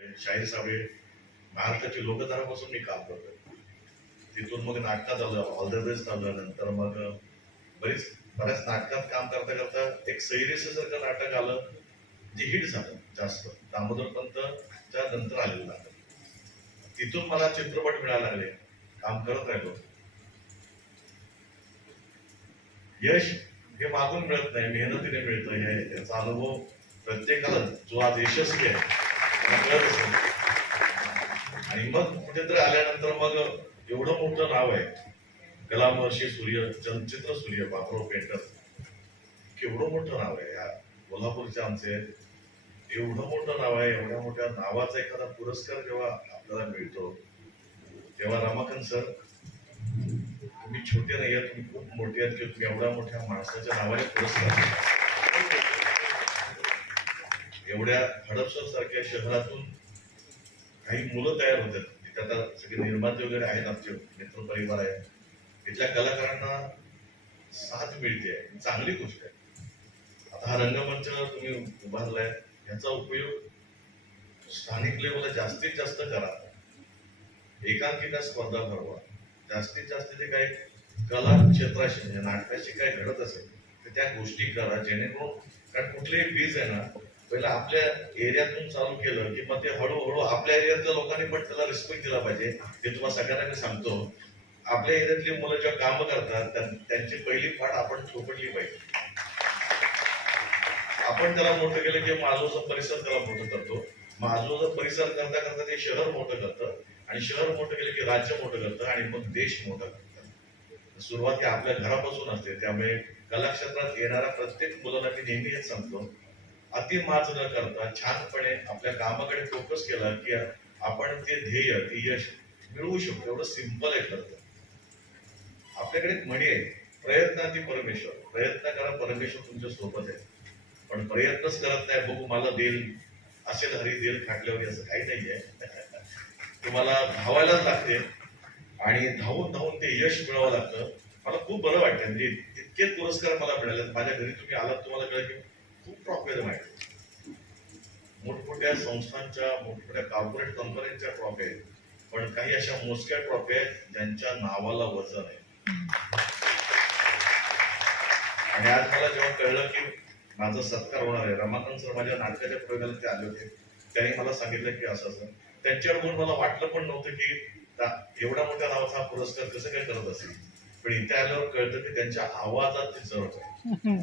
शाहीर साबळे महाराष्ट्राची लोकधारापासून मी काम करतोय. तिथून मग नाटकात आलं, ऑल द बेस्ट आलं. नंतर मग बऱ्याच नाटकात काम करता करता एक सैरेसारखं नाटक आलं जे हिट झालं जास्त, दामोदर पंतच्या नंतर आलेलं नाटक. तिथून मला चित्रपट मिळायला लागले, काम करत राहिलो. यश हे मागून मिळत नाही, मेहनतीने मिळतं. याचा अनुभव प्रत्येकाला जो आज यशस्वी आहे त्याला कळत असेल. आणि मग कुठेतरी आल्यानंतर मग एवढं मोठं नाव आहे, कलामहर्षी सूर्य, चलचित्र सूर्य बापराव पेंटर, केवढं मोठं नाव आहे या कोल्हापूरचे आमचे. एवढं मोठं नाव आहे, एवढ्या मोठ्या नावाचा एखादा पुरस्कार जेव्हा आपल्याला मिळतो तेव्हा रमाकांत सर, तुम्ही छोटे नाही आहेत, तुम्ही खूप मोठे आहेत की तुम्ही एवढ्या मोठ्या माणसाच्या नावाने पुरस्कार. एवढ्या हडपसर सारख्या शहरातून काही मुलं तयार होतात, तिथे आता सगळे निर्माते वगैरे आहेत, आमचे मित्र परिवार आहे, तिथल्या कलाकारांना साथ मिळते, चांगली गोष्ट आहे. आता हा रंगमंच तुम्ही उभारलाय, याचा उपयोग स्थानिक लेवलला जास्तीत जास्त करा. एकांकिका स्पर्धा भरवा, जास्तीत जास्त जे काही कला क्षेत्राशी म्हणजे नाटकाशी काय घडत असेल तर त्या गोष्टी करा, जेणेकरून कारण कुठलेही बीज आहे ना पहिला आपल्या एरियातून चालू केलं की मग ते हळूहळू आपल्या एरियातल्या लोकांनी पण त्याला रिस्पेक्ट दिला पाहिजे. ते तुम्हाला सगळ्यांना मी सांगतो, आपल्या एरियातली मुलं जेव्हा कामं करतात त्यांची पहिली पाठ आपण थोपटली पाहिजे. आपण त्याला मोठं केलं की माझोचा परिसर त्याला मोठं करतो, माझोचा परिसर करता करता ते शहर मोठं करतं, आणि शहर मोठं केलं की राज्य मोठं करतं, आणि मग देश मोठा करतं. सुरुवात ही आपल्या घरापासून असते. त्यामुळे कला क्षेत्रात येणाऱ्या प्रत्येक मुलाला मी नेहमी हेच सांगतो, अति माज न करता छानपणे आपल्या कामाकडे फोकस केला की आपण ते ध्येय, ते यश मिळवू शकतो. एवढं सिंपल आहे खरं. आपल्याकडे एक म्हणी आहे, प्रयत्नांती परमेश्वर. प्रयत्न करा, परमेश्वर तुमच्या सोबत आहे. पण प्रयत्नच करत नाही, बघू मला देईल असेल हरी देईल खाटल्यावर, असं काही नाहीये. तुम्हाला धावायलाच लागते आणि धावून धावून ते यश मिळवावं लागतं. मला खूप बरं वाटतं, म्हणजे इतके पुरस्कार मला मिळाले. माझ्या घरी तुम्ही आलात, तुम्हाला कळलं की खूप ट्रॉफी आहेत माहिती, मोठमोठ्या संस्थांच्या, मोठमोठ्या कॉर्पोरेट कंपन्यांच्या ट्रॉफी आहेत, पण काही अशा मोजक्या ट्रॉफी आहेत ज्यांच्या नावाला वजन आहे. आणि आज मला जेव्हा कळलं की माझा सत्कार होणार आहे, रमाकांत सर माझ्या नाटकाच्या प्रयोगाला ते आले होते, त्यांनी मला सांगितलं की असं असं. त्यांच्याकडून मला वाटलं पण नव्हतं की एवढ्या मोठ्या नावाचा हा पुरस्कार कसं काय करत असेल, पण इथे आल्यावर कळतं की त्यांच्या आवाजात ते जवळ आहे.